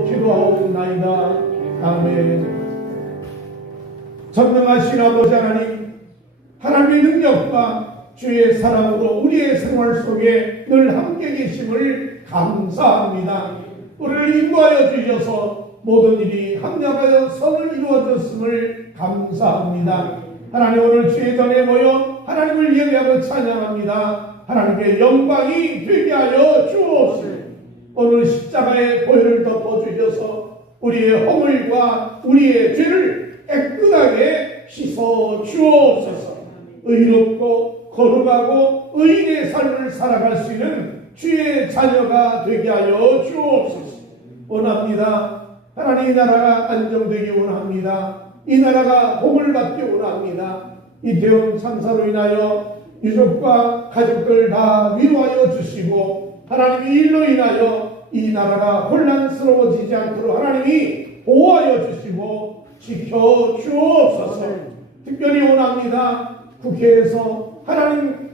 이름으로 기도하옵나이다. 아멘. 전능하신 아버지 하나님, 하나님의 능력과 주의 사랑으로 우리의 생활 속에 늘 함께 계심을 감사합니다. 우리를 인도하여 주셔서 모든 일이 합력하여 선을 이루어졌음을 감사합니다. 하나님, 오늘 주의 전에 모여 하나님을 예배하고 찬양합니다. 하나님의 영광이 되게 하여 주옵소서. 오늘 십자가의 보혈을 덮어주셔서 우리의 허물과 우리의 죄를 깨끗하게 씻어 주옵소서. 의롭고 거룩하고 의인의 삶을 살아갈 수 있는 주의 자녀가 되게 하여 주옵소서. 원합니다. 하나님, 이 나라가 안정되기 원합니다. 이 나라가 복을 받기 원합니다. 이태원 참사로 인하여 유족과 가족들 다 위로하여 주시고, 하나님의 일로 인하여 이 나라가 혼란스러워지지 않도록 하나님이 보호하여 주시고 지켜 주옵소서. 특별히 원합니다. 국회에서 하나님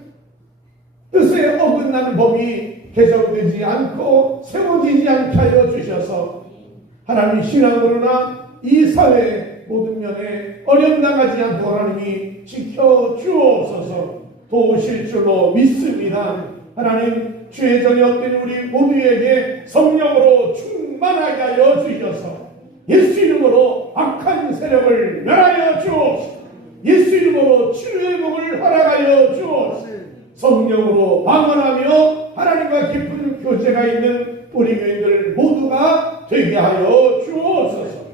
뜻에 어긋나는 법이 개정되지 않고 세워지지 않게 하여 주셔서 하나님 신앙으로나 이 사회 모든 면에 어려움당하지 않도록 하나님이 지켜 주옵소서. 도우실 줄로 믿습니다. 하나님, 주의 저녁된 우리 모두에게 성령으로 충만하게 하여 주셔서 예수 이름으로 악한 세력을 멸하여 주옵소서. 예수 이름으로 치료의 복을 허락하여 주옵소서. 성령으로 방언하며 하나님과 깊은 교제가 있는 우리 교인들 모두가 되게 하여 주옵소서.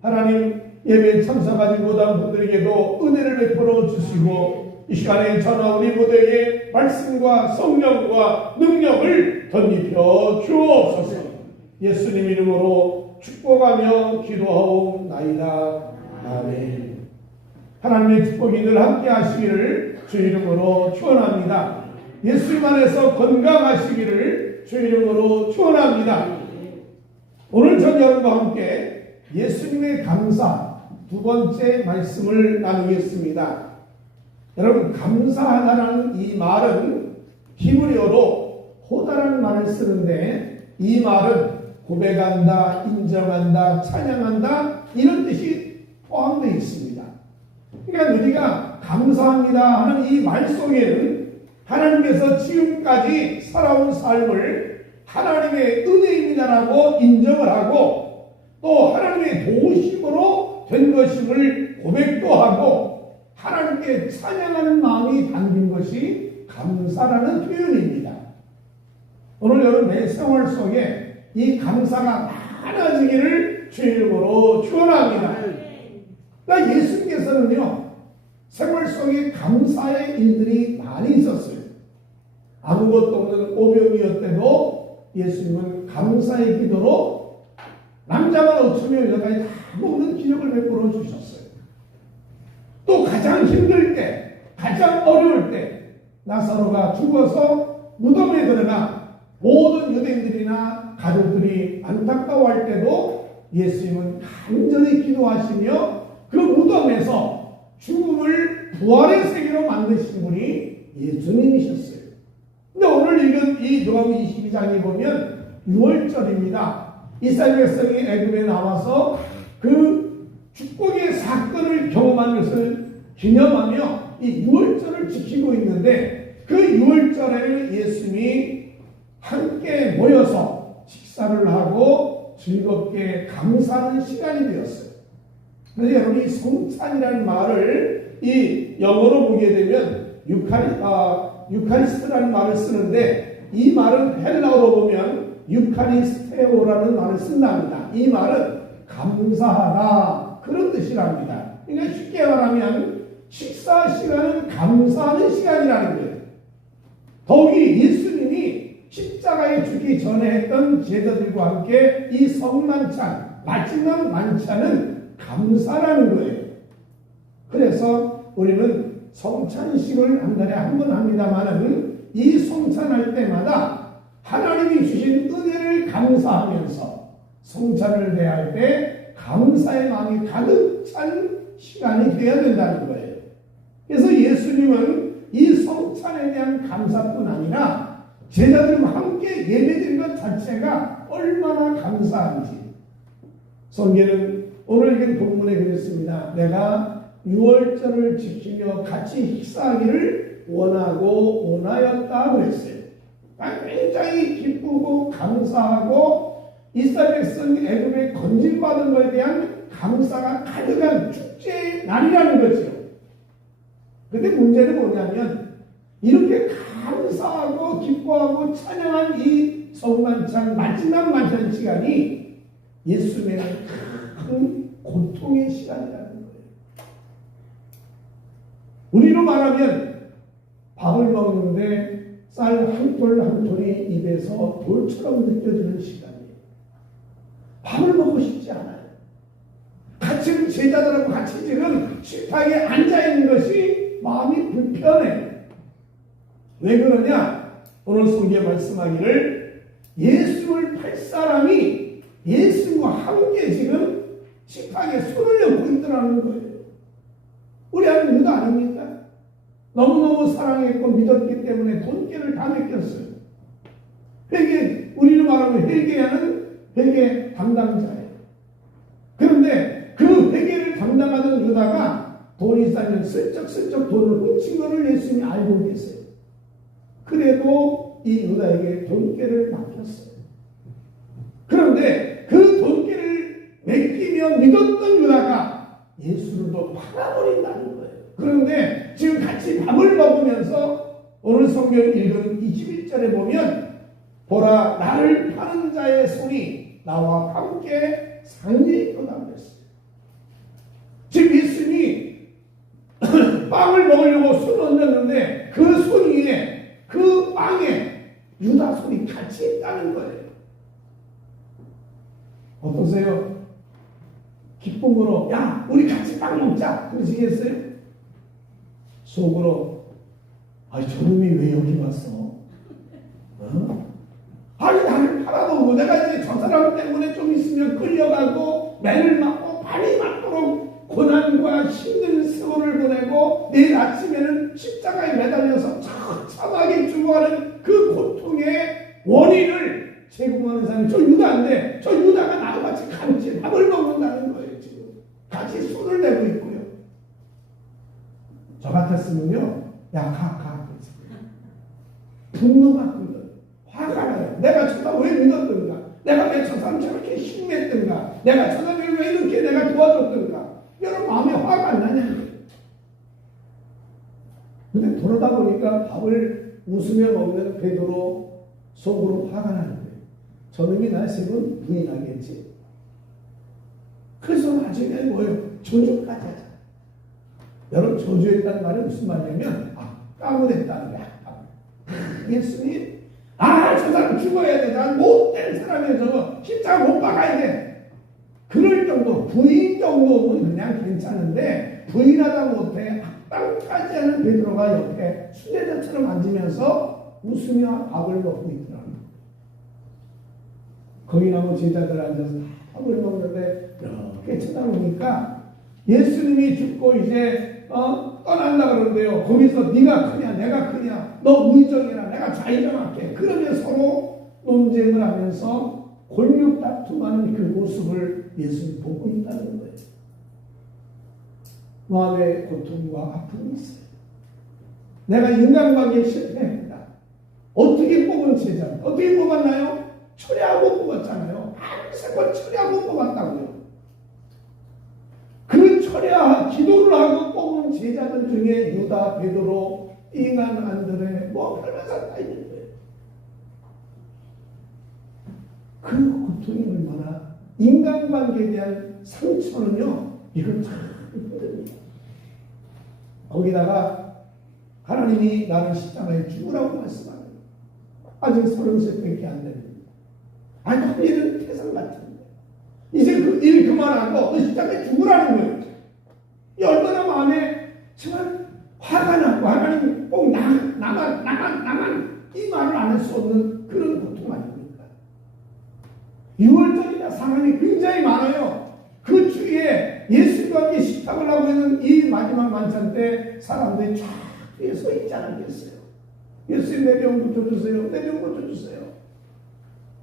하나님, 예배 참석하지 못한 분들에게도 은혜를 베풀어 주시고, 이 시간에 저나 우리 모두에게 말씀과 성령과 능력을 덧입혀 주옵소서. 예수님 이름으로 축복하며 기도하옵나이다. 아멘. 하나님의 축복이 늘 함께 하시기를 주 이름으로 축원합니다. 예수님 안에서 건강하시기를 주 이름으로 축원합니다. 오늘 전 여러분과 함께 예수님의 감사 두 번째 말씀을 나누겠습니다. 여러분, 감사하다라는 이 말은 히브리어로 호다라는 말을 쓰는데, 이 말은 고백한다, 인정한다, 찬양한다, 이런 뜻이 포함되어 있습니다. 그러니까 우리가 감사합니다 하는 이 말 속에는 하나님께서 지금까지 살아온 삶을 하나님의 은혜입니다라고 인정을 하고, 또 하나님의 도우심으로 된 것임을 고백도 하고, 하나님께 찬양하는 마음이 담긴 것이 감사라는 표현입니다. 오늘 여러분의 생활 속에 이 감사가 많아지기를 주 이름으로 축원합니다. 그러니까 예수님께서는요, 생활 속에 감사의 일들이 많이 있었어요. 아무것도 없는 오병이었대도 예수님은 감사의 기도로 남자만 5,000명 여자까지 다 먹는 기적을 베풀어 주셨어요. 또 가장 힘들 때, 가장 어려울 때, 나사로가 죽어서 무덤에 들어가 모든 유대인들이나 가족들이 안타까워할 때도 예수님은 간절히 기도하시며 그 무덤에서 죽음을 부활의 세계로 만드신 분이 예수님이셨어요. 근데 오늘 읽은 이 누가복음 22장에 보면 6월절입니다. 이스라엘 백성이 애굽에 나와서 그 축복의 사건을 경험한 것을 기념하며 이 6월절을 지키고 있는데, 그 6월절에는 예수님이 함께 모여서 식사를 하고 즐겁게 감사하는 시간이 되었어요. 그래서 여러분이 성찬이라는 말을 이 영어로 보게 되면 유카리스트라는 말을 쓰는데, 이 말은 헬라어로 보면 유카리스테오라는 말을 쓴답니다. 이 말은 감사하다, 그런 뜻이랍니다. 그러니까 쉽게 말하면 식사 시간은 감사하는 시간이라는 거예요. 더욱이 예수님이 십자가에 죽기 전에 했던 제자들과 함께 이 성만찬, 마지막 만찬은 감사라는 거예요. 그래서 우리는 성찬식을 한 달에 한 번 합니다만은, 이 성찬할 때마다 하나님이 주신 은혜를 감사하면서 성찬을 대할 때 감사의 마음이 가득 찬 시간이 되어야 된다는 거예요. 그래서 예수님은 이 성찬에 대한 감사뿐 아니라 제자들과 함께 예배드린 것 자체가 얼마나 감사한지, 성경은 오늘 읽은 본문에 그랬습니다. 내가 유월절을 지키며 같이 식사하기를 원하였다 그랬어요. 굉장히 기쁘고 감사하고 이스라엘 백성 애굽에 건진받은 것에 대한 감사가 가득한 축제의 날이라는 거죠. 근데 문제는 뭐냐면 이렇게 감사하고 기뻐하고 찬양한 이 성만찬 마지막 만찬 시간이 예수님의 큰 고통의 시간이라는 거예요. 우리로 말하면 밥을 먹는데 쌀 한 톨 한 톨이 입에서 돌처럼 느껴지는 시간이에요. 밥을 먹고 싶지 않아요. 같이 제자들하고 같이 지금 식탁에 앉아있는 것이 마음이 불편해요. 왜 그러냐? 오늘 성경에 말씀하기를 예수를 팔 사람이 예수와 함께 지금 식탁에 손을 얹고 있더라는 거예요. 우리 아는 유다 아닙니까? 너무너무 사랑했고 믿었기 때문에 돈깨를 다 맡겼어요. 우리는 말하면 회계하는 회계 담당자예요. 그런데 그 회계를 담당하던 유다가 돈이 쌓이면 슬쩍슬쩍 돈을 훔친 것을 예수님이 알고 계세요. 그래도 이 유다에게 돈깨를 맡겼어요. 그런데 그 돈깨를 맡기며 믿었던 유다가 예수를 또 팔아버린다는 거예요. 그런데 지금 같이 밥을 먹으면서 오늘 성경 읽은 21절에 보면 보라 나를 파는 자의 손이 나와 함께 상에 있구나 그랬어요. 지금 예수님이 빵을 먹으려고 손을 얹었는데 그 손 위에 그 빵에 유다 손이 같이 있다는 거예요. 어떠세요? 기쁨으로 야 우리 같이 빵 먹자 그러시겠어요? 속으로 아니 저놈이 왜 여기 왔어? 어? 아니 나를 팔아먹고 내가 이제 저 사람 때문에 좀 있으면 끌려가고 매를 맞고 발이 맞도록 고난과 힘든 세월을 보내고 내일 아침에는 십자가에 매달려서 처참하게 죽어가는 그 고통의 원인을 제공하는 사람이 저 유다인데 저 유다가 나와 같이 같이 밥을 먹는다는 거예요. 지금 같이 손을 내고 있고요. 저 같았으면요 가 분노가 끓어요. 화가 나요. 내가 저 사람 왜 믿었던가, 내가 왜 저 사람 저렇게 힘냈던가, 내가 저 사람이 왜 이렇게 내가 도와줬던가, 여러분 마음에 화가 안 나냐고요. 근데 돌아다 보니까 밥을 웃으며 먹는 베드로 속으로 화가 나는데 저놈이 날 세번 부인하겠지. 그래서 나중에 뭐예요? 저주까지 하자. 여러분 저주했다는 말은 무슨 말이냐면 까무랬다는 거야. 예수님 저 사람 죽어야 돼. 난 못된 사람이야. 저거 십자가 못 박아야 돼. 그럴 정도 부인 정도는 그냥 괜찮은데 부인하다 못해 악당까지 하는 베드로가 옆에 순례자처럼 앉으면서 웃으며 밥을 먹고 있더라고요. 거기 나온 제자들 앉아서 밥을 먹는데 이렇게 쳐다보니까 예수님이 죽고 이제 떠난다 그러는데요. 거기서 네가 크냐 내가 크냐 너 우의정이라 내가 좌의정할게. 그러면 서로 논쟁을 하면서 골육 다툼하는 그 모습을 예수님이 보고 있다는 거예요. 마음의 고통과 아픔이 있어요. 내가 인간관계에 실패했다. 어떻게 뽑은 제자? 어떻게 뽑았나요? 초래하고 뽑았잖아요. 밤새고 초래하고 뽑았다고요. 그 기도를 하고 뽑은 제자들 중에 유다, 베드로, 잉한 안드레 별면서 다 있는 거예요. 그 고통이 얼마나 인간관계에 대한 상처는요 이걸 참 힘듭니다. 거기다가 하나님이 나를 십자가에 죽으라고 말씀하는 아직 30세밖에 안 됩니다. 한 일은 태산 같은데 이제 그 일 그만하고 그 십자가에 죽으라는 거예요. 이 얼마나 마음에 정말 화가 나고 하나님 꼭 나만 이 말을 안 할 수 없는 그런 고통 아닙니까? 6월절이나 상황이 굉장히 많아요. 그 주위에 예수님과 함께 식탁을 하고 있는 이 마지막 만찬 때 사람들이 쫙 뒤에 서 있지 않겠어요? 예수님 내 병 고쳐주세요. 내 병 고쳐주세요.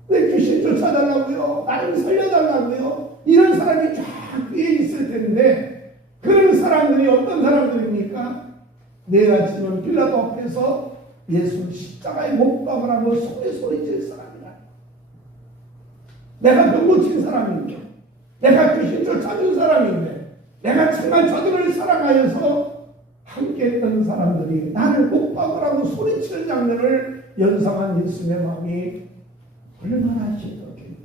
내 귀신 쫓아달라고요. 나를 살려달라고요. 이런 사람이 내가 지금 빌라도 앞에서 예수를 십자가에 못 박으라고 소리질 사람이다. 내가 병 고친 사람인데, 내가 귀신 쫓아준 사람인데, 내가 정말 저들을 사랑하여서 함께했던 사람들이 나를 못 박으라고 소리치는 장면을 연상한 예수님의 마음이 얼마나 힘들었겠나.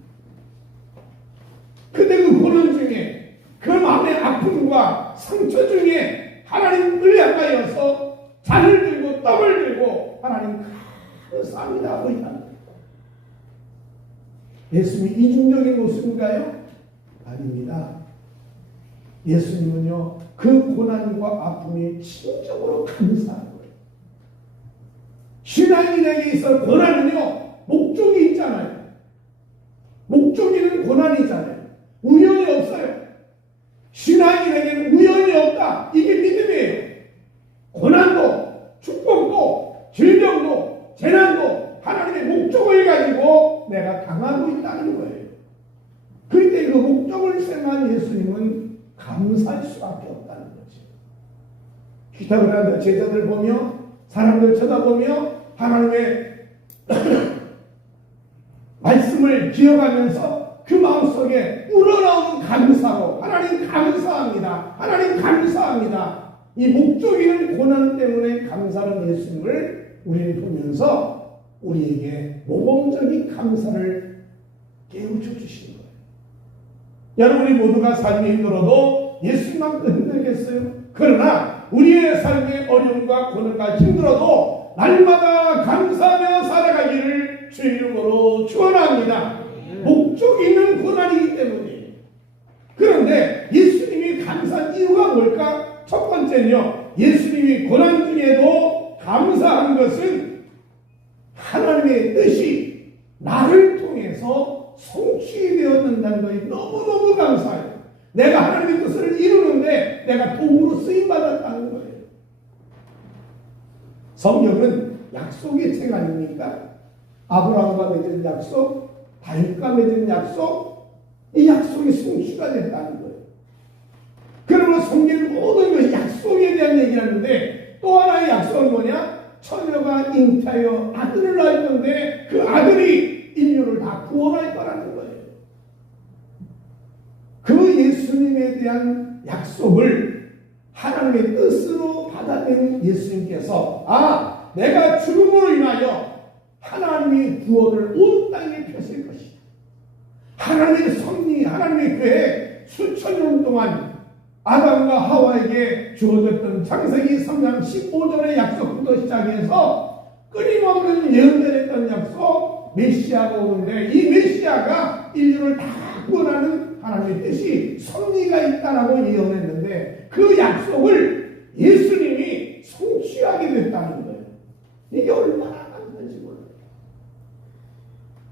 근데 그 고난 중에, 그 마음의 아픔과 상처 중에 하나님을 향하여서 잔을 들고 떡을 들고 하나님 감사합니다 하고 있다. 예수님이 이중적인 모습인가요? 아닙니다. 예수님은요, 그 고난과 아픔이 진정으로 감사한 거예요. 신앙인에게 있어 고난은요, 목적이 있잖아요. 목적이는 고난이잖아요. 우연이 없어요. 신앙인에게는 우연이 없다. 이게 믿음이에요. 고난도, 축복도, 질병도, 재난도 하나님의 목적을 가지고 내가 당하고 있다는 거예요. 그런데 그 목적을 생각한 예수님은 감사할 수밖에 없다는 거죠. 기탁을 한다. 제자들 보며, 사람들 쳐다보며 하나님의 말씀을 기억하면서 그 마음속에 우러나오는 감사로 하나님 감사합니다. 하나님 감사합니다. 이 목적인 고난 때문에 감사하는 예수님을 우리는 보면서 우리에게 모범적인 감사를 깨우쳐 주시는 거예요. 여러분이 모두가 삶이 힘들어도 예수님만큼 힘들겠어요? 그러나 우리의 삶의 어려움과 고난과 힘들어도 날마다 감사하며 살아가기를 주의 이름으로 축원합니다. 목적이 있는 고난이기 때문에. 그런데 예수님이 감사한 이유가 뭘까? 첫 번째는요, 예수님이 고난 중에도 감사한 것은 하나님의 뜻이 나를 통해서 성취되었는다는 것이 너무너무 감사해요. 내가 하나님의 뜻을 이루는데 내가 도움으로 쓰임받았다는 거예요. 성경은 약속의 책 아닙니까? 아브라함과 맺은 약속, 다윗과 맺은 약속, 이 약속이 성취가 됐다는 거예요. 그러면 성경은 모든 것이 약속에 대한 얘기를 하는데 또 하나의 약속은 뭐냐? 처녀가 잉태하여 아들을 낳을 건데 그 아들이 인류를 다 구원할 거라는 거예요. 그 예수님에 대한 약속을 하나님의 뜻으로 받아들인 예수님께서 내가 죽음으로 인하여 하나님의 구원을 온 땅에 펴실 것이다. 하나님의 섭리, 하나님의 계획, 수천 년 동안 아담과 하와에게 주어졌던 창세기 3장 15절의 약속부터 시작해서 끊임없는 예언되었던 약속, 메시아가 오는데 이 메시아가 인류를 다 구원하는 하나님의 뜻이 섭리가 있다라고 예언했는데 그 약속을 예수님이 성취하게 됐다는 거예요. 이게 얼마나 감사한지 몰라요.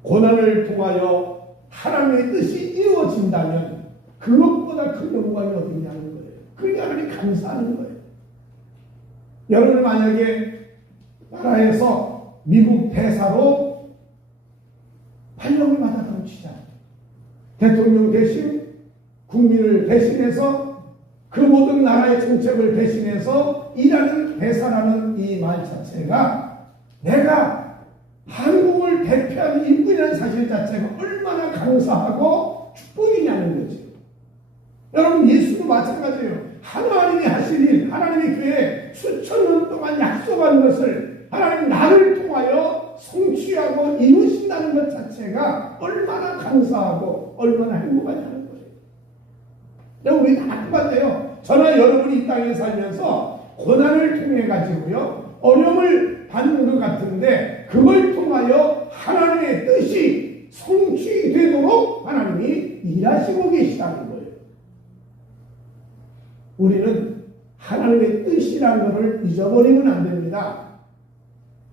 고난을 통하여 하나님의 뜻이 이루어진다면 그것보다 큰 영광이 어디냐는 거예요. 그게 하나님 감사하는 거예요. 여러분 만약에 나라에서 미국 대사로 발령을 받았다고 치자. 대통령 대신 국민을 대신해서 그 모든 나라의 정책을 대신해서 일하는 대사라는 이 말 자체가 내가 한국을 대표하는 인물이라는 사실 자체가 얼마나 감사하고 축복이냐는 거죠. 여러분 예수도 마찬가지예요. 하나님이 하신 일, 하나님의 교회 수천 년 동안 약속한 것을 하나님 나를 통하여 성취하고 이루신다는 것 자체가 얼마나 감사하고 얼마나 행복하냐는 거예요. 여러분 우리 다 똑같아요. 저나 여러분이 이 땅에 살면서 고난을 통해 가지고요 어려움을 받는 것 같은데 그걸 통하여 하나님의 뜻이 성취되도록 하나님이 일하시고 계시다는 거예요. 우리는 하나님의 뜻이라는 것을 잊어버리면 안 됩니다.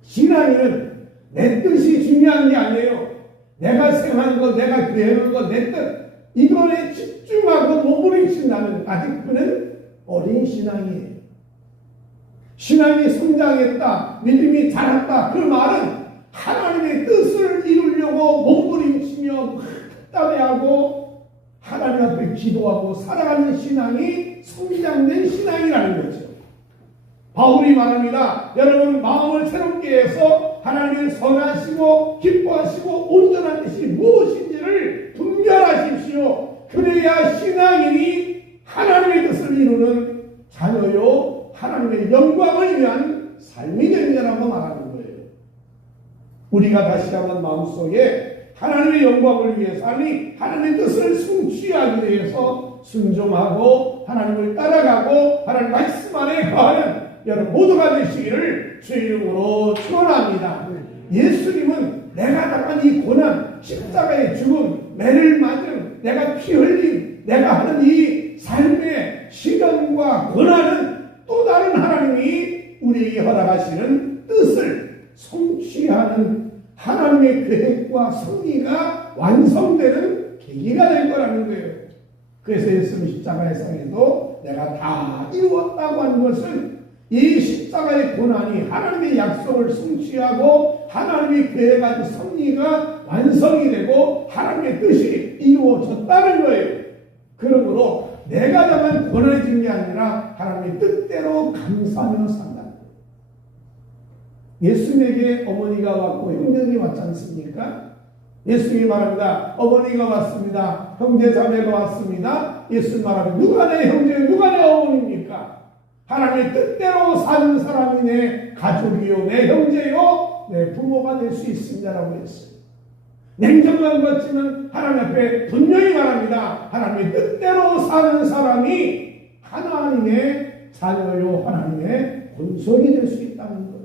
신앙인은 내 뜻이 중요한 게 아니에요. 내가 생각한 것, 내가 계획한 것, 내 뜻 이거에 집중하고 몸부림친다는 아직 그는 어린 신앙이에요. 신앙이 성장했다, 믿음이 자랐다 그 말은 하나님의 뜻을 이루려고 몸부림치며 답답해하고 하나님 앞에 기도하고 살아가는 신앙이 성장된 신앙이라는 거죠. 바울이 말합니다. 여러분 마음을 새롭게 해서 하나님을 선하시고 기뻐하시고 온전한 뜻이 무엇인지를 분별하십시오. 그래야 신앙인이 하나님의 뜻을 이루는 자녀요 하나님의 영광을 위한 삶이 되느냐라고 말하는 거예요. 우리가 다시 한번 마음속에 하나님의 영광을 위해서 아니 하나님의 뜻을 성취하기 위해서 순종하고 하나님을 따라가고 하나님 말씀 안에 거하는 여러분 모두가 되시기를 주 이름으로 축원합니다. 예수님은 내가 당한 이 고난, 십자가의 죽음, 매를 맞음, 내가 피 흘림, 내가 하는 이 삶의 시련과 고난은 또 다른 하나님이 우리에게 허락하시는 뜻을 성취하는 하나님의 계획과 섭리가 완성되는 계기가 될 거라는 거예요. 그래서 예수님 십자가의 상에도 내가 다 이루었다고 하는 것은 이 십자가의 고난이 하나님의 약속을 성취하고 하나님의 계획한 섭리가 완성이 되고 하나님의 뜻이 이루어졌다는 거예요. 그러므로 내가 당한 고난이 진 게 아니라 하나님의 뜻대로 감사하며 산다. 예수님에게 어머니가 왔고 형제들이 왔지 않습니까? 예수님이 말합니다. 어머니가 왔습니다. 형제 자매가 왔습니다. 예수님 말합니다. 누가 내 형제, 누가 내 어머니입니까? 하나님의 뜻대로 사는 사람이 내 가족이요, 내 형제요, 내 부모가 될 수 있습니다라고 했어요. 냉정한 것 같지만 하나님 앞에 분명히 말합니다. 하나님의 뜻대로 사는 사람이 하나님의 자녀요, 하나님의 본속이 될 수 있다는 거예요.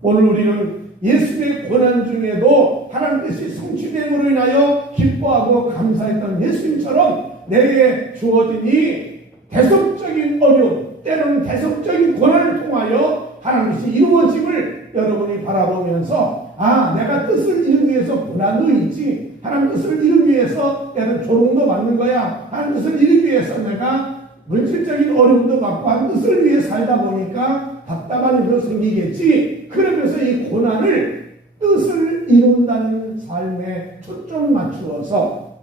오늘 우리는 예수의 고난 중에도 하나님 뜻이 성취됨으로 인하여 기뻐하고 감사했던 예수님처럼 내게 주어진 이 대속적인 어려움, 때로는 대속적인 고난을 통하여 하나님 뜻이 이루어짐을 여러분이 바라보면서 내가 뜻을 이루기 위해서 고난도 있지, 하나님 뜻을 이루기 위해서 내가 조롱도 받는 거야, 하나님 뜻을 이루기 위해서 내가 물질적인 어려움도 받고 하나님 뜻을 위해 살다 보니까 답답한 일도 생기겠지. 그러면서 이 고난을 뜻을 이룬다는 삶에 초점 맞추어서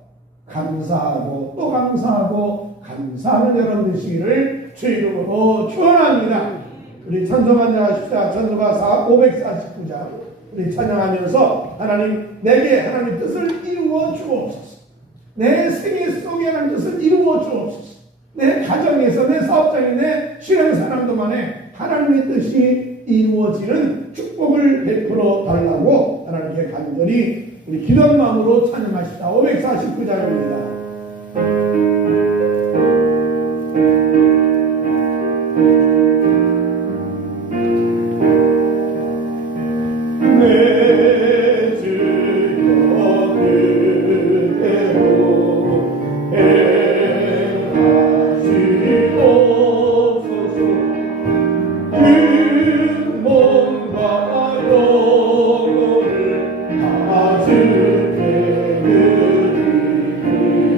감사하고 또 감사하고 감사하는 여러분 되시기를 주 이름으로 축원합니다. 우리 찬송 한장하십시다. 찬송가 549장 우리 찬양하면서 하나님 내게 하나님 뜻을 이루어 주옵소서. 내 생애 속에 하나님 뜻을 이루어 주옵소서. 내 가정에서 내 사업장에 내 실행사람도만에 하나님의 뜻이 이루어지는 축복을 베풀어 달라고 하나님께 간절히 우리 기도한 마음으로 찬양하시다. 549장입니다. 영혼을 다 주께 드리리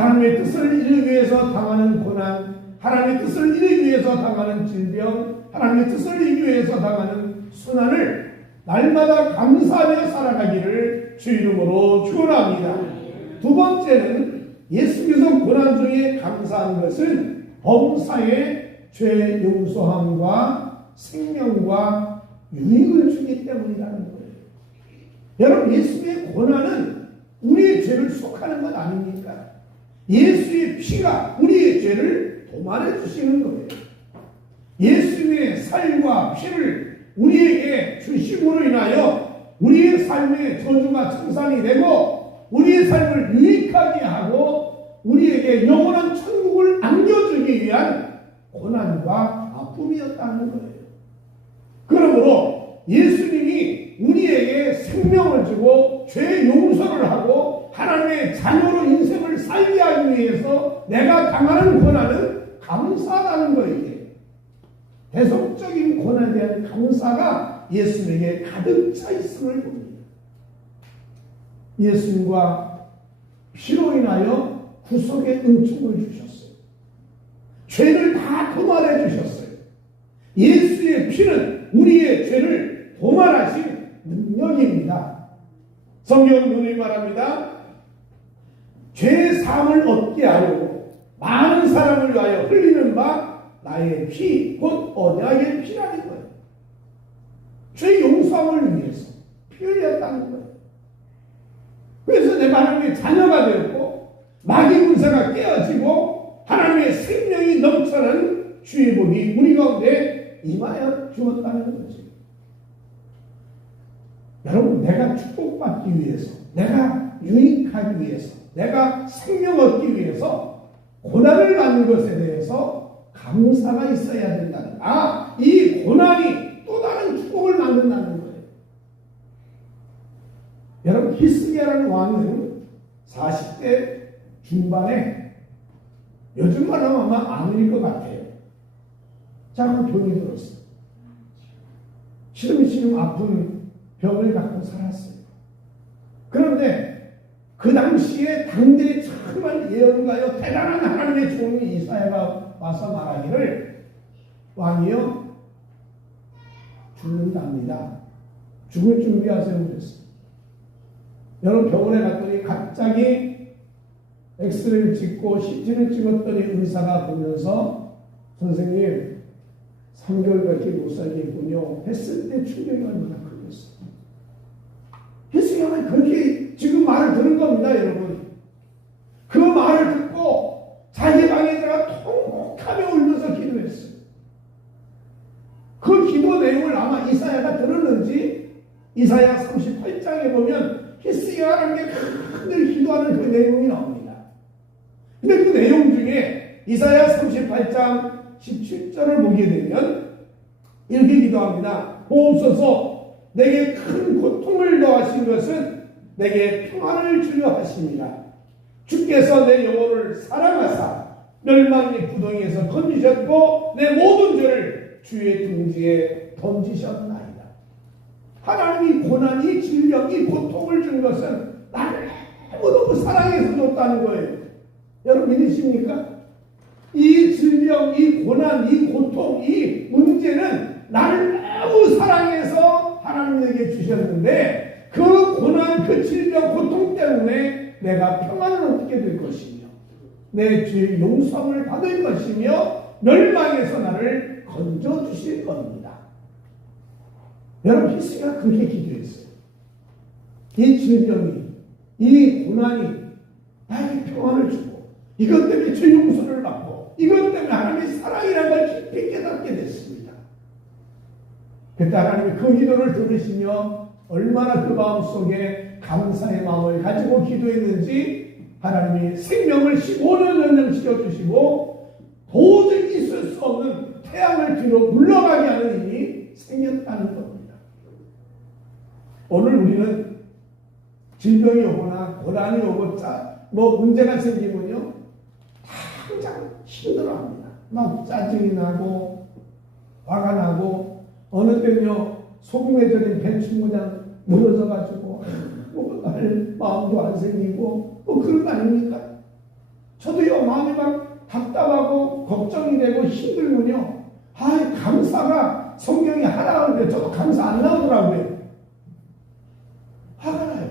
하나님의 뜻을 이루기 위해서 당하는 고난, 하나님의 뜻을 이루기 위해서 당하는 질병, 하나님의 뜻을 이루기 위해서 당하는 순환을 날마다 감사하며 살아가기를 주 이름으로 축원합니다. 두 번째는 예수께서 고난 중에 감사한 것은 범사의 죄 용서함과 생명과 유익을 주기 때문이라는 거예요. 여러분, 예수의 고난은 우리의 죄를 속하는 것 아닙니까? 예수의 피가 우리의 죄를 도말해 주시는 거예요. 예수님의 살과 피를 우리에게 주심으로 인하여 우리의 삶의 저주가 청산이 되고 우리의 삶을 유익하게 하고 우리에게 영원한 천국을 안겨주기 위한 고난과 아픔이었다는 거예요. 그러므로 예수님이 우리에게 생명을 주고 죄 용서를 하고 하나님의 자녀로 인생을 살게 하기 위해서 내가 당하는 고난은 감사하다는 거예요. 대속적인 고난에 대한 감사가 예수님에게 가득 차 있음을 봅니다. 예수님과 피로 인하여 구속의 은총을 주셨어요. 죄를 다 도말해 주셨어요. 예수의 피는 우리의 죄를 도말하신 능력입니다. 성경 누누이 말합니다. 죄 사함을 얻게 하려고 많은 사람을 위하여 흘리는 바 나의 피, 곧 언약의 피라는 거예요. 죄 용서함을 위해서 피 흘렸다는 거예요. 그래서 내가 하나님의 자녀가 되었고 마귀 군사가 깨어지고 하나님의 생명이 넘쳐나는 주의 복이 우리 가운데 임하여 주었다는 거죠. 여러분, 내가 축복받기 위해서, 내가 유익하기 위해서, 내가 생명 얻기 위해서 고난을 받는 것에 대해서 감사가 있어야 된다는, 이 고난이 또 다른 축복을 만든다는 거예요. 여러분, 히스기야라는 왕은 40대 중반에, 요즘 말로 아마 아무일 것 같아요. 작은 병이 들었어요. 시름시름 아픈 병을 갖고 살았어요. 그런데 그 당시에 당대의 정말 예언가요, 대단한 하나님의 종이 이사야가 와서 말하기를, 왕이여 죽는답니다. 죽을 준비하세요 그랬어요. 여러분, 병원에 갔더니 갑자기 엑스레이를 찍고 CT를 찍었더니 의사가 보면서 선생님 3개월밖에 못 살겠군요 했을 때 충격이 얼마나 크겠어요. 예수님은 그렇게 지금 말을 들은 겁니다. 여러분, 그 말을 듣고 자기 방에 들어가 통곡하며 울면서 기도했어요. 그 기도 내용을 아마 이사야가 들었는지 이사야 38장에 보면 히스기야라는 게 늘 기도하는 그 내용이 나옵니다. 근데 그 내용 중에 이사야 38장 17절을 보게 되면 이렇게 기도합니다. 보옵소서, 내게 큰 고통을 더하신 것은 내게 평안을 주려 하십니다. 주께서 내 영혼을 사랑하사 멸망의 구덩이에서 건지셨고 내 모든 죄를 주의 등지에 던지셨나이다. 하나님이 고난이 질병이 고통을 준 것은 나를 너무너무 사랑해서 줬다는 거예요. 여러분 믿으십니까? 이 질병, 이 고난, 이 고통, 이 문제는 나를 너무 사랑해서 하나님에게 주셨는데 그 고난, 그 질병, 고통 때문에 내가 평안을 얻게 될 것이며 내 죄의 용서를 받을 것이며 멸망에서 나를 건져주실 겁니다. 여러분, 히스기야가 그렇게 기도했어요. 이 질병이, 이 고난이 나에게 평안을 주고 이것 때문에 죄 용서를 받고 이것 때문에 하나님의 사랑이라는 걸 깊이 깨닫게 됐습니다. 그때 하나님이 그 기도를 들으시며 얼마나 그 마음속에 감사의 마음을 가지고 기도했는지 하나님이 생명을 15년 연장시켜 주시고 도저히 있을 수 없는 태양을 뒤로 물러가게 하는 힘이 생겼다는 겁니다. 오늘 우리는 질병이 오거나 고난이 오고 문제가 생기면요 당장 힘들어합니다. 막 짜증이 나고 화가 나고 어느 때는요 소금에 절인 배추 그냥 무너져가지고 할 마음도 안 생기고 그런 거 아닙니까? 저도요, 마음이 막 답답하고 걱정이 되고 힘들군요. 감사가 성경에 하나 나오는데 저도 감사 안 나오더라고요. 화가 나요.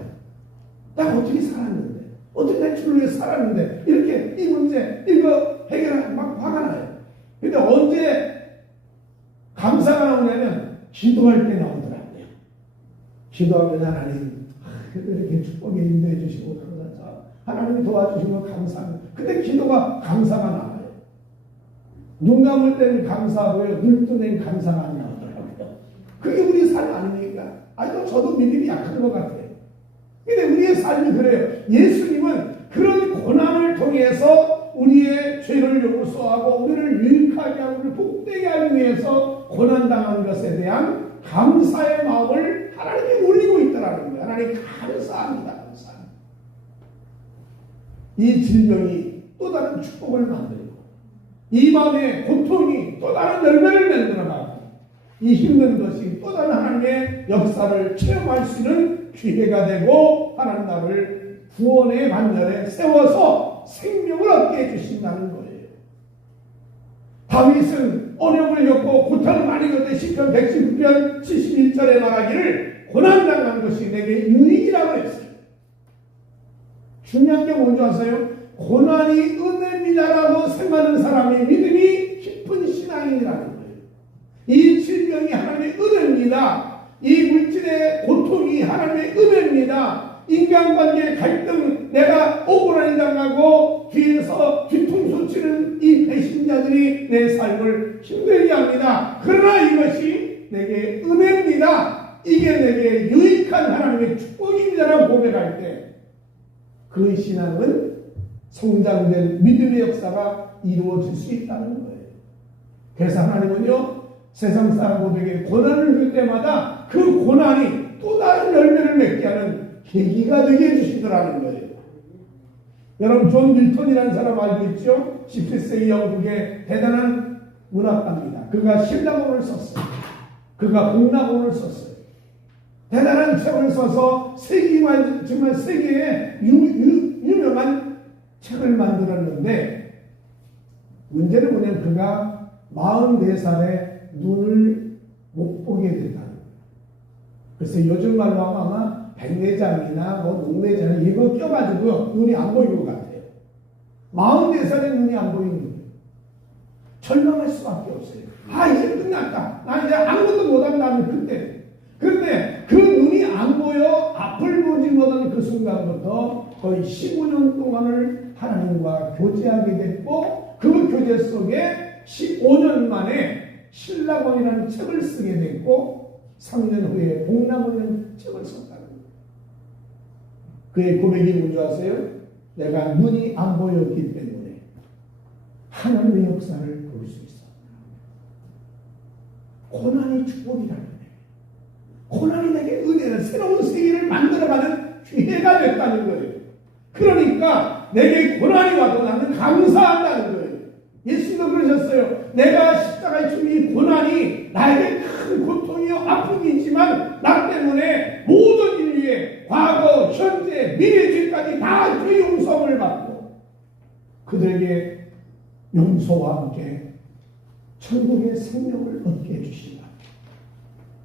나 어떻게 살았는데? 어떻게 내 주를 위해 살았는데? 이렇게 이 문제, 이거 해결하면 막 화가 나요. 근데 언제 감사가 나오냐면 기도할 때 나오더라고요. 기도하면 하나님, 이렇게 축복에 인도해 주시고 감사합니다. 하나님이 도와주신 거 감사합니다. 근데 기도가 감사가 나와요. 눈 감을 때는 감사하고요. 눈 뜨는 감사가 안 나오더라고요. 그게 우리 삶 아닙니까? 저도 믿음이 약한 것 같아요. 근데 우리의 삶이 그래요. 예수님은 그런 고난을 통해서 우리의 죄를 용서하고 우리를 유익하게 하고 우리를 복되게 하기 위해서 고난당한 것에 대한 감사의 마음을 하나님께 올리고 있다는 거예요. 하나님 감사합니다. 감사합니다. 이 질병이 또 다른 축복을 만들고 이 마음의 고통이 또 다른 열매를 만들어가고 이 힘든 것이 또 다른 하나님의 역사를 체험할 수 있는 기회가 되고 하나님 나를 구원의 반열에 세워서 생명을 얻게 해주신다는 거예요. 다윗은 어려움을 겪고 고통을 많이 겪을 때 시편 119편 71절에 말하기를 고난당한 것이 내게 유익이라고 했어요. 중요한 게 뭔지 아세요? 고난이 은혜입니다라고 생각하는 사람이 믿음이 깊은 신앙인이라는 거예요. 이 질병이 하나님의 은혜입니다. 이 물질의 고통이 하나님의 은혜입니다. 인간관계의 갈등, 내가 억울하게 당하고 뒤에서 뒤통수 치는 이 배신자들이 내 삶을 힘들게 합니다. 그러나 이것이 내게 은혜입니다. 이게 내게 유익한 하나님의 축복입니다라고 고백할 때 그 신앙은 성장된 믿음의 역사가 이루어질 수 있다는 거예요. 그래서 하나님은요, 세상 사람들에게 고난을 줄 때마다 그 고난이 또 다른 열매를 맺게 하는 계기가 되게 해주시더라는 거예요. 여러분, 존 밀턴이라는 사람 알고 있죠? 17세기 영국의 대단한 문학가입니다. 그가 신라본을 썼어요. 그가 공라본을 썼어요. 대단한 책을 써서 정말 세계에 유명한 책을 만들었는데 문제는 뭐냐면 그가 44살에 눈을 못 보게 된다는 거예요. 그래서 요즘 말로 하면 아마 백내장이나 녹내장 이거 껴가지고 눈이 안 보이는 것 같아요. 44살에 눈이 안 보이는 거예요. 절망할 수밖에 없어요. 이제 끝났다. 나 이제 아무것도 못한다는 그때. 그런데 그 눈이 안 보여 앞을 보지 못하는 그 순간부터 거의 15년 동안을 하나님과 교제하게 됐고 그 교제 속에 15년 만에 신라본이라는 책을 쓰게 됐고 3년 후에 복락원이라는 책을 썼다는 거예요. 그의 고백이 뭔지 아세요? 내가 눈이 안 보였기 때문에 하나님의 역사를 볼 수 있어. 고난이 축복이라는 거예요. 고난이 내게 은혜는 새로운 세계를 만들어가는 기회가 됐다는 거예요. 그러니까 내게 고난이 와도 나는 감사한다는 거예요. 예수님도 그러셨어요. 내가 십자가에 죽은 이 고난이 나에게 큰 고통이요 아픔이지만 나 때문에 모든 인류의 과거, 현재, 미래 죄까지 다 죄 용서를 받고 그들에게 용서와 함께 천국의 생명을 얻게 해주신다.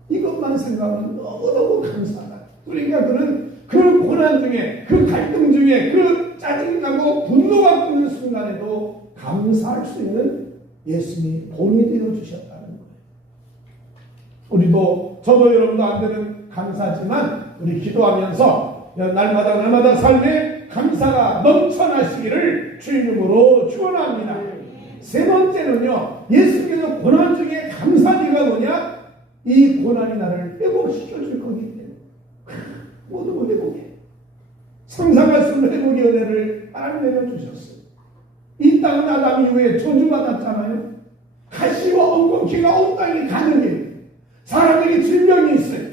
이것만 생각하면 너무너무 감사하다. 그러니까 그는 그 고난 중에, 그 갈등 중에, 그 짜증나고 분노가 끓는 순간에도 감사할 수 있는 예수님이 본이 되어 주셨다는 거예요. 우리도 저도 여러분도 안 되면 감사하지만 우리 기도하면서 날마다 삶에 감사가 넘쳐나시기를 주 이름으로 축원합니다. 세 번째는요, 예수께서 고난 중에 감사한 이유가 뭐냐? 이 고난이 나를 회복시켜줄 거기 때문에 모두 회복해. 상상할 수 없는 회복의 은혜를 하나님 내려주셨어요. 이 땅은 아담 이후에 저주받았잖아요. 가시와 엉겅퀴가 온 땅에 가는 길. 사람에게 질병이 있어요.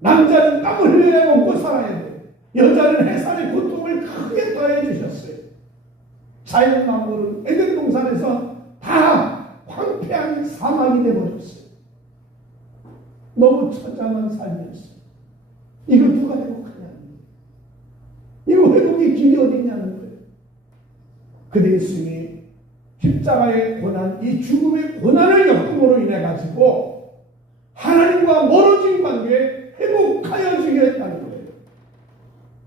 남자는 땀을 흘려야 먹고 살아야 돼요. 여자는 해산의 고통을 크게 더해 주셨어요. 자연 만물은 에덴 동산에서 다 황폐한 사막이 되어버렸어요. 너무 처참한 삶이었어요. 이걸 누가 회복하냐는 거예요. 이거 회복의 길이 어디 있냐는 거예요. 그대 예수님이 십자가의 고난, 이 죽음의 고난을 겪음으로 인해 가지고 하나님과 멀어진 관계에 회복하여 주겠다는 거예요.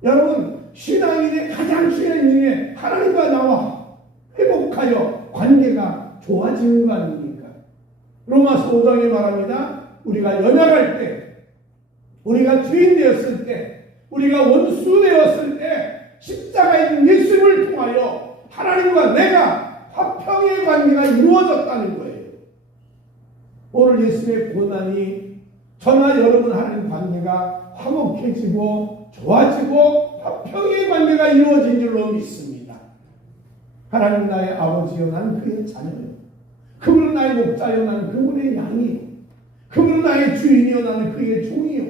여러분, 신앙인의 가장 중요한 중에 하나님과 나와 회복하여 관계가 좋아지는 거 아닙니까? 로마서 5장에 말합니다. 우리가 연약할 때, 우리가 주인 되었을 때, 우리가 원수 되었을 때 십자가에 있는 예수님을 통하여 하나님과 내가 화평의 관계가 이루어졌다는 거예요. 오늘 예수님의 고난이 저나 여러분 하나님 관계가 화목해지고 좋아지고 화평의 관계가 이루어진 줄로 믿습니다. 하나님 나의 아버지요, 나는 그의 자녀요. 그분은 나의 목자요, 나는 그분의 양이요. 그분은 나의 주인이요, 나는 그의 종이요.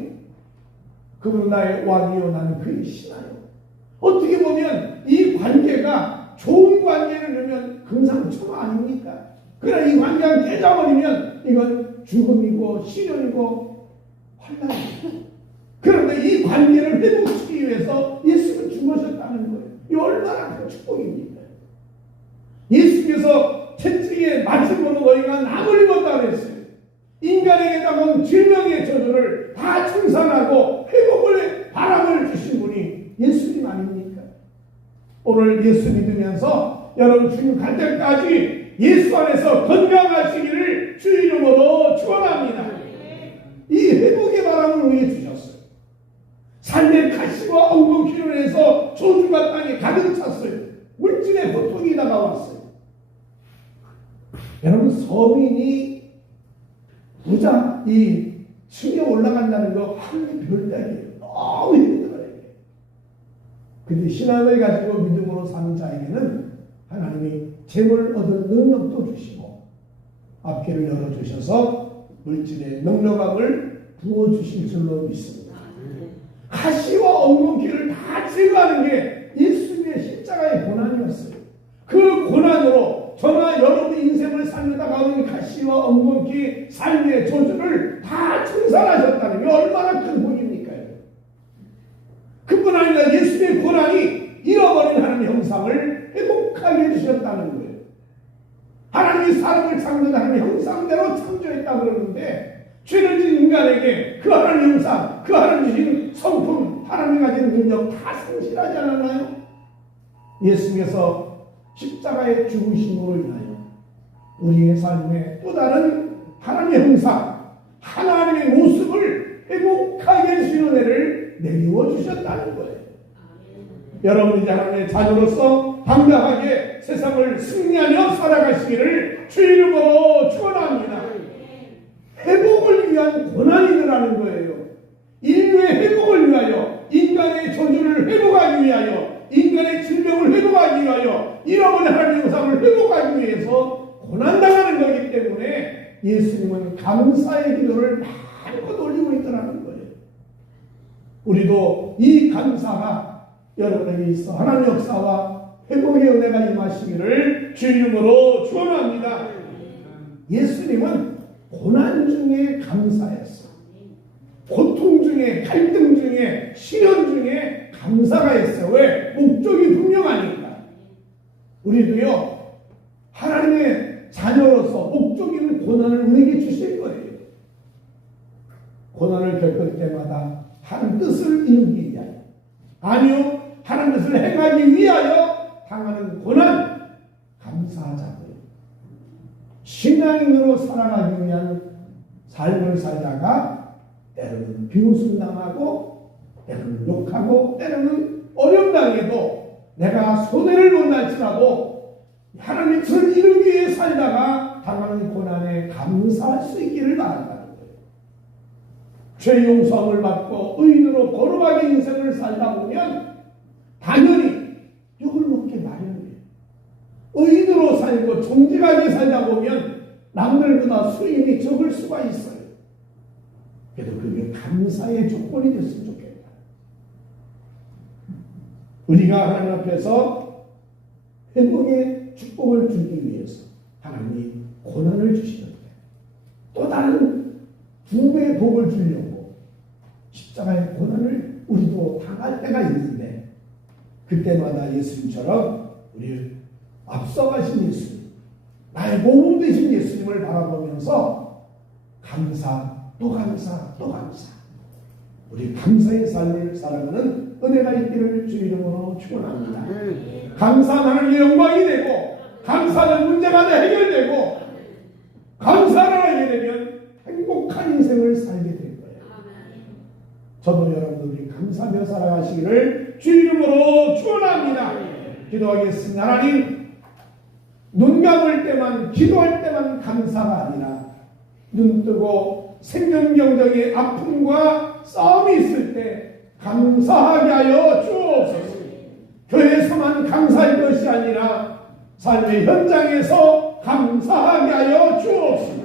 그분은 나의 왕이요, 나는 그의 신하요. 어떻게 보면 이 관계가 좋은 관계를 넣으면 금상첨화 아닙니까? 그러나 이 관계가 깨져버리면 이건 죽음이고 시련이고 환난이고. 그런데 이 관계를 회복시키기 위해서 예수는 죽으셨다는 거예요. 이 얼마나 큰 축복입니까? 예수께서 채찍에 맞음으로 너희가 남을 입었다 그랬어요. 인간에게 당한 질병의 저주를 다 청산하고 회복을 바람을 주신 분이 예수님 아닙니까? 오늘 예수 믿으면서 여러분 주님 갈 때까지 예수 안에서 건강하시기를 주 이름으로 축원합니다. 이 회복의 바람을 우리에게 주셨어요. 삶의 가시와 엉겅퀴로 인해서 저주가 땅에 가득 찼어요. 물질의 고통이 다가왔어요. 여러분, 서민이 부자 이 층에 올라간다는 거 하늘의 별따기예요. 너무 힘들어요. 근데 신앙을 가지고 믿음으로 사는 자에게는 하나님이 재물 얻을 능력도 주시고 앞길을 열어주셔서 물질의 넉넉함을 부어주실 줄로 믿습니다. 가시와 엉겅퀴를 다 제거하는 게 예수님의 십자가의 고난이었어요. 그 고난으로 저나 여러분 인생을 살려다가 오는 가시와 엉겅퀴 삶의 저주를 다 청산하셨다는 게 얼마나 큰 복입니까? 그뿐 아니라 예수님의 고난이 잃어버린 하나님의 형상을 회복하게 해주셨다는 거예요. 하나님이 사람을 창조한 하나님의 형상대로 창조했다 그러는데 죄를 지은 인간에게 그 하나님의 형상, 그 하나님 주신 성품, 하나님이 가진 능력 다 상실하지 않았나요? 예수님께서 십자가의 죽으심으로 인하여 우리의 삶에 또 다른 하나님의 형상, 하나님의 모습을 회복하게 해주시는 은혜를 내리워 주셨다는 거예요. 여러분 이제 하나님의 자녀로서 당당하게 세상을 승리하며 살아가시기를 주 이름으로 축원합니다. 회복을 위한 고난이라는 거예요. 인류의 회복을 위하여, 인간의 저주를 회복하기 위하여, 인간의 질병을 회복하기 위하여, 잃어버린 하나님의 형상을 회복하기 위해서 고난당하는 거기 때문에 예수님은 감사의 기도를 마음껏 올리고 있더라는 거예요. 우리도 이 감사가 여러분에게 있어 하나님의 역사와 회복의 은혜가 임하시기를 주 이름으로 축원합니다. 예수님은 고난 중에 감사했어. 고통 중에, 갈등 중에, 시련 중에 감사가 있어요. 왜? 목적이 분명하니까. 우리도요, 하나님의 자녀로서 목적이 있는 고난을 우리에게 주실 거예요. 고난을 겪을 때마다 하나님 뜻을 이루기 위하여, 아니요, 하나님 뜻을 행하기 위하여 당하는 고난, 감사하자고요. 신앙인으로 살아가기 위한 삶을 살다가 때로는 비웃음당하고 때로는 욕하고 때로는 어려움당해도 내가 손해를 못 날지라도 하나님의 뜻을 이루기 위해 살다가 당하는 고난에 감사할 수 있기를 바란다는 거예요. 죄 용서함을 받고 의인으로 거룩하게 인생을 살다 보면 당연히 욕을 먹게 마련이에요. 의인으로 살고 정직하게 살다 보면 남들보다 수임이 적을 수가 있어요. 그래도 그게 감사의 조건이 됐으면 좋겠다. 우리가 하나님 앞에서 회복의 축복을 주기 위해서 하나님이 고난을 주시는데 또 다른 두 배의 복을 주려고 십자가의 고난을 우리도 당할 때가 있는데 그때마다 예수님처럼 우리를 앞서가신 예수님, 나의 모범 되신 예수님을 바라보면서 감사, 또 감사, 또 감사. 우리 감사의 삶을 살아가는 은혜가 있기를 주 이름으로 축원합니다. 감사하는 영광이 되고, 감사는 문제가 다 해결되고, 감사를 하게 되면 행복한 인생을 살게 될 거예요. 저도 여러분들이 감사하며 살아가시기를 주 이름으로 축원합니다. 기도하겠습니다. 하나님, 눈 감을 때만, 기도할 때만 감사가 아니라 눈 뜨고 생명경정의 아픔과 싸움이 있을 때 감사하게 하여 주옵소서. 교회에서만 감사할 것이 아니라 삶의 현장에서 감사하게 하여 주옵소서.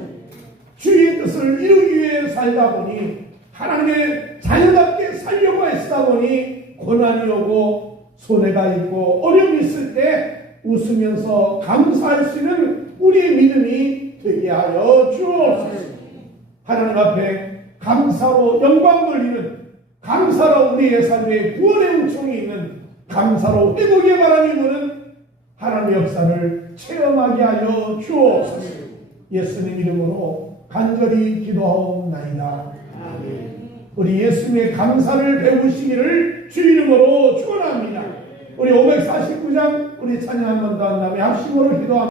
주의 뜻을 이루기 위해 살다 보니, 하나님의 자녀답게 살려고 애쓰다 보니 고난이 오고 손해가 있고 어려움이 있을 때 웃으면서 감사할 수 있는 우리의 믿음이 되게 하여 주옵소서. 하나님 앞에 감사로 영광 돌리는, 감사로 우리의 삶에 구원의 은총이 있는, 감사로 회복의 바람이 부는 하나님의 역사를 체험하게 하여 주옵소서. 예수님 이름으로 간절히 기도하옵나이다. 우리 예수님의 감사를 배우시기를 주 이름으로 축원합니다. 우리 549장 우리 찬양 한 번 더 한 다음에 합심으로 기도합니다.